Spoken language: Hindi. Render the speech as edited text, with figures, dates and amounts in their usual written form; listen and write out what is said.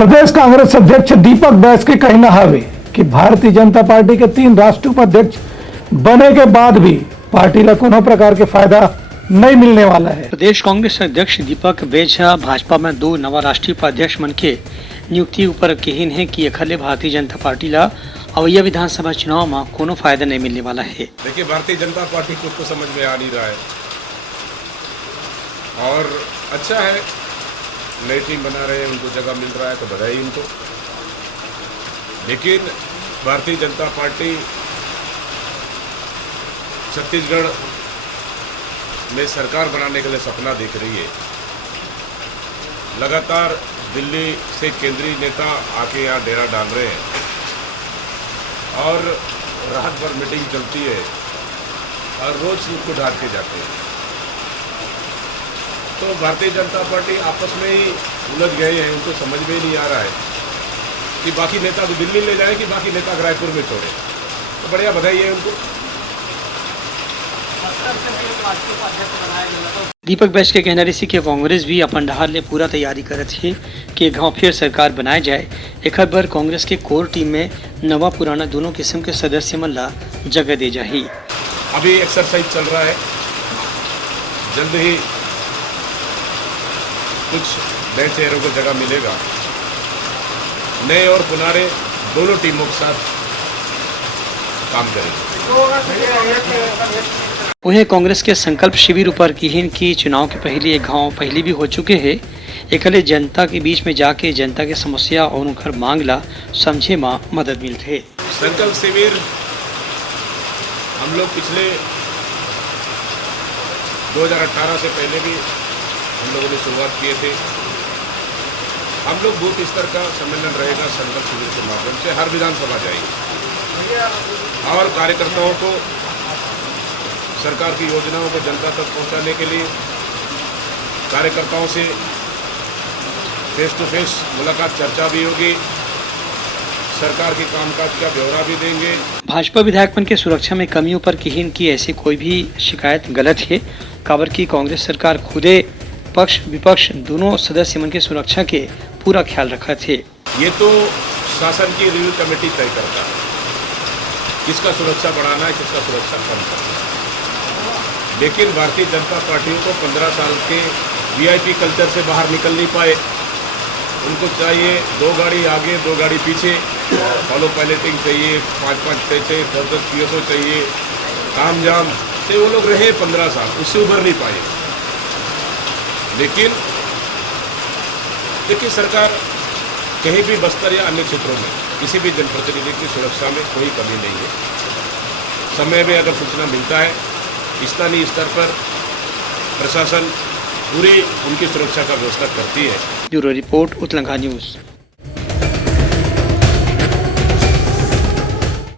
प्रदेश कांग्रेस अध्यक्ष दीपक बैस के कहना है कि भारतीय जनता पार्टी के 3 राष्ट्रीय उपाध्यक्ष बने के बाद भी पार्टी को कोनो प्रकार के फायदा नहीं मिलने वाला है। प्रदेश कांग्रेस अध्यक्ष दीपक बैस भाजपा में 2 नवा राष्ट्रीय उपाध्यक्ष मन के नियुक्ति ऊपर कहन है कि अखले भारतीय जनता पार्टी ला अवैया विधानसभा चुनाव में कोनो फायदा नहीं मिलने वाला है। देखिए, भारतीय जनता पार्टी को तो समझ में आ नहीं रहा है और अच्छा है, नई टीम बना रहे हैं, उनको जगह मिल रहा है तो बधाई इनको। लेकिन भारतीय जनता पार्टी छत्तीसगढ़ में सरकार बनाने के लिए सपना देख रही है। लगातार दिल्ली से केंद्रीय नेता आके यहाँ डेरा डाल रहे हैं और रात भर मीटिंग चलती है और रोज उनको ढाल के जाते हैं। तो भारतीय जनता पार्टी आपस में ही उलझ गए हैं, उनको समझ में ही नहीं आ रहा है कि बाकी नेता को दिल्ली ले जाए कि बाकी नेता को रायपुर में छोड़े। तो बढ़िया बधाई है उनको। दीपक बैस के कहना रही कि कांग्रेस भी अपन डहार ले पूरा तैयारी करत है कि गांव फिर सरकार बनाए जाए। एक बार कांग्रेस के कोर टीम में नवा पुराना दोनों किस्म के सदस्य मन ला जगह दे जाही। अभी एक्सरसाइज चल रहा है, जल्द ही कुछ नए चेहरों को जगह मिलेगा। नए और पुराने दोनों टीमों के साथ काम करेंगे। वहीं कांग्रेस के संकल्प शिविर ऊपर कहन की चुनाव के पहले एक गाँव पहले भी हो चुके हैं। एकले जनता के बीच में जाके जनता के समस्या और उनकर मांग ला समझे में मदद मिलते है। संकल्प शिविर हम लोग पिछले 2018 से पहले भी हम लोगों ने शुरुआत किए थे। हम लोग बूथ स्तर का सम्मेलन रहेगा संकल्प शिविर के माध्यम से, हर विधानसभा जाएंगे और कार्यकर्ताओं को सरकार की योजनाओं को जनता तक पहुंचाने के लिए कार्यकर्ताओं से फेस टू फेस मुलाकात, चर्चा भी होगी, सरकार के कामकाज का ब्यौरा भी देंगे। भाजपा विधायक मन के सुरक्षा में कमियों पर कहन की ऐसी कोई भी शिकायत गलत है। काबर की कांग्रेस सरकार खुदे पक्ष विपक्ष दोनों सदस्य मन के सुरक्षा के पूरा ख्याल रखा थे। ये तो शासन की रिव्यू कमेटी तय करता है किसका सुरक्षा बढ़ाना है, किसका सुरक्षा कम करना है। लेकिन भारतीय जनता पार्टियों को 15 साल के वीआईपी कल्चर से बाहर निकल नहीं पाए। उनको चाहिए 2 गाड़ी आगे 2 गाड़ी पीछे, फॉलो पायलटिंग चाहिए, 5-5 चाहिए, 10-10 पीएसओ चाहिए, काम जाम से वो लोग रहे 15 साल, उससे उभर नहीं पाए। लेकिन देखिए, सरकार कहीं भी बस्तर या अन्य क्षेत्रों में किसी भी जनप्रतिनिधि की सुरक्षा में कोई कमी नहीं है। समय में अगर सूचना मिलता है, स्थानीय स्तर पर प्रशासन पूरी उनकी सुरक्षा का व्यवस्था करती है। ब्यूरो रिपोर्ट, उत्तलंका न्यूज।